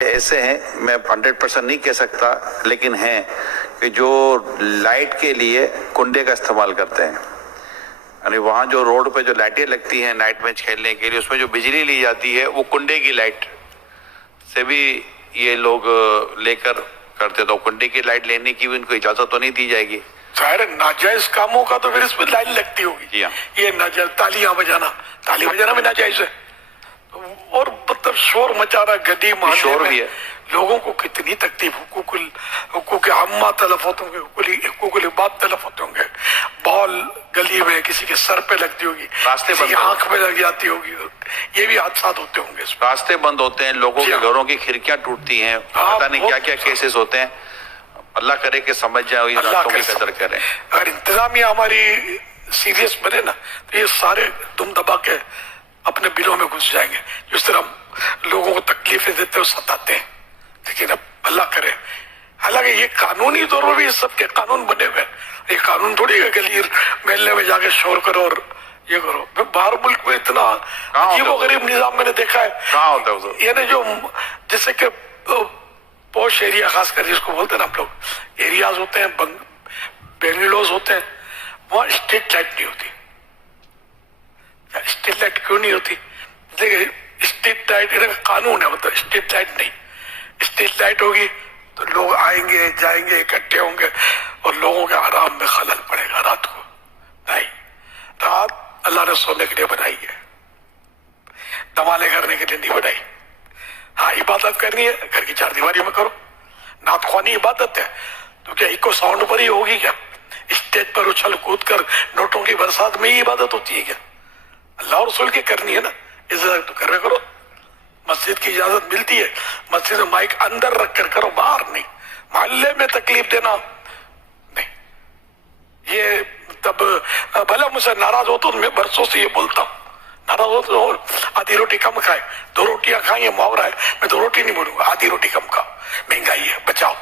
ایسے ہیں، میں 100% نہیں کہہ سکتا، لیکن ہیں کہ جو لائٹ کے لیے کنڈے کا استعمال کرتے ہیں، یعنی وہاں جو روڈ پہ جو لائٹیں لگتی ہیں نائٹ میچ کھیلنے کے لیے، اس میں جو بجلی لی جاتی ہے وہ کنڈے کی لائٹ سے بھی یہ لوگ لے کر کرتے، تو کنڈے کی لائٹ لینے کی بھی ان کو اجازت تو نہیں دی جائے گی۔ ظاہر ناجائز کاموں کا تو پھر اس میں لائن لگتی ہوگی۔ جی ہاں، یہ ناجائز تالیاں بجانا بھی ناجائز ہے، اور مطلب شور مچا رہا گلی محلے شور میں، بھی ہے۔ لوگوں کو کتنی تکلیف، حقوق عامہ تلف ہوتے ہوں گے، حقوق العباد تلف ہوتے ہوں گے، بال گلی میں کسی کے سر پہ لگتی ہوگی، راستے کسی بند کی آنکھ پہ لگ جاتی ہوگی، یہ بھی حادثات ہوتے ہوں گے اس میں۔ راستے بند ہوتے ہیں، لوگوں جی کے ہاں۔ گھروں کی کھڑکیاں ٹوٹتی ہیں، پتہ نہیں کیا کیا کیسز ہوتے ہیں۔ اللہ کرے کہ سمجھ جائے اور ان باتوں کی قدر کریں۔ اگر انتظامیہ ہماری سیریس بنے نا تو یہ سارے دم دبا کے اپنے بلوں میں گھس جائیں گے، جس طرح لوگوں کو تکلیفیں دیتے اور ستاتے ہیں۔ لیکن اب اللہ کرے، حالانکہ یہ قانونی طور پر بھی اس سب کے قانون بنے ہوئے ہیں، یہ قانون تھوڑی ہے کہ گلی محلے میں جا کے شور کرو اور یہ کرو۔ باہر ملک میں اتنا عجیب و غریب نظام میں نے دیکھا ہے، کہاں ہوتا ہے حضور؟ یعنی جو جیسے کہ پوش ایریا، خاص کر جس کو بولتے ہیں نا ہم لوگ، ایریاز ہوتے ہیں، بنگلوز ہوتے ہیں، وہاں اسٹریٹ لائٹ نہیں ہوتی۔ اسٹریٹ لائٹ کیوں نہیں ہوتی؟ دیکھیں، اسٹریٹ لائٹ قانون ہے، مطلب اسٹریٹ لائٹ نہیں۔ اسٹریٹ لائٹ ہوگی تو لوگ آئیں گے جائیں گے، اکٹھے ہوں گے، اور لوگوں کے آرام میں خلل پڑے گا۔ رات کو نہیں، رات اللہ نے سونے کے لیے بنائی ہے، دمالے کرنے کے لیے نہیں بنائی۔ ہاں، عبادت کرنی ہے گھر کی چار دیواری میں کرو، نعت خوانی عبادت ہے، تو کیا ایکو ساؤنڈ پر ہی ہوگی کیا؟ اسٹیج پر اچھل کود کر نوٹوں کی برسات میں ہی عبادت ہوتی ہے کیا؟ اللہ اور رسول کی کرنی ہے نا، عزت تو کرے کرو۔ مسجد کی اجازت ملتی ہے، مسجد میں مائک اندر رکھ کر کرو، باہر نہیں۔ محلے میں تکلیف دینا نہیں، یہ تب بھلا مجھ سے ناراض ہو تو میں برسوں سے یہ بولتا ہوں، ناراض ہو تو آدھی روٹی کم کھائے، 2 روٹیاں کھائیں، یہ محاورہ ہے، میں 2 روٹی نہیں بولوں گا، آدھی روٹی کم کھاؤ، مہنگائی ہے، بچاؤ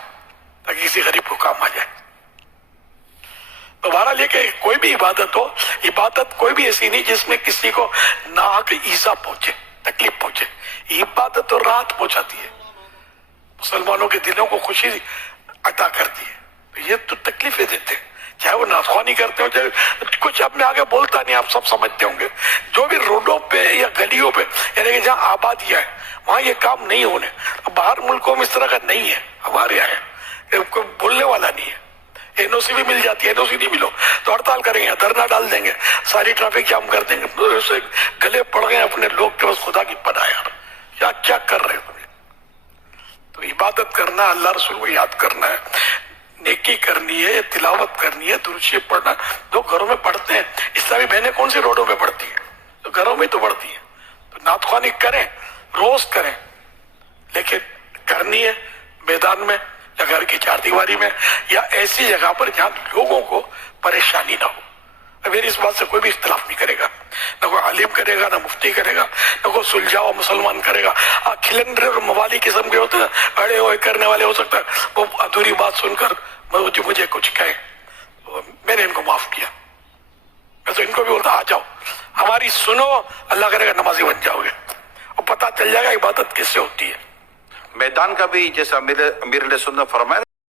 تاکہ کسی غریب کو کام آ جائے۔ تو بہرحال یہ کہ کوئی بھی عبادت ہو، عبادت کوئی بھی ایسی نہیں جس میں کسی کو ناحق ایذا پہنچے، تکلیف پہنچے۔ عبادت تو راحت پہنچاتی ہے، مسلمانوں کے دلوں کو خوشی عطا کرتی ہے، تو یہ تو تکلیفیں دیتے ہیں، چاہے وہ نافرمانی کرتے ہو، چاہے کچھ اپنے آگے بولتا نہیں، آپ سب سمجھتے ہوں گے۔ جو بھی روڈوں پہ یا گلیوں پہ، یعنی کہ جہاں آبادیاں ہیں وہاں یہ کام نہیں ہونے۔ باہر ملکوں میں اس طرح کا نہیں ہے، ہمارے یہاں ہے، کوئی بولنے والا نہیں ہے۔ این او سی بھی مل جاتی ہے، این او سی نہیں ملو تو ہڑتال کریں گے، دھرنا ڈال دیں گے، ساری ٹریفک جام کر دیں گے۔ اسے گلے پڑ گئے اپنے لوگ کے، بس خدا کی پناہ یار، کیا کر رہے ہیں؟ تو عبادت کرنا، اللہ رسول کو یاد کرنا ہے، نیکی کرنی ہے، تلاوت کرنی ہے، درود شریف پڑھنا۔ تو گھروں میں پڑھتے ہیں، اسلامی بہنیں کون سی روڈوں پہ پڑھتی ہیں؟ تو گھروں میں تو پڑھتی ہیں۔ تو نعت خوانی کریں، روز کریں، لیکن کرنی ہے میدان میں یا گھر کی چار دیواری میں یا ایسی جگہ پر جہاں لوگوں کو پریشانی نہ ہو۔ میری اس بات سے کوئی بھی اختلاف نہیں کرے گا، نہ کوئی عالم کرے گا، نہ مفتی کرے گا، نہ کوئی سلجھاؤ مسلمان کرے گا۔ کھلندر اور موالی قسم کے ہوتے ہیں، اڑے ہوئے کرنے والے، ہو سکتا ہے وہ ادھوری بات سن کر مجھے کچھ کہے، میں نے ان کو معاف کیا، میں تو ان کو بھی بولتا آ جاؤ ہماری سنو، اللہ کرے گا نمازی بن جاؤ گے اور پتہ چل جائے گا عبادت کس سے ہوتی ہے۔ میدان کا بھی جیسا امیر علیہ السلام نے فرمایا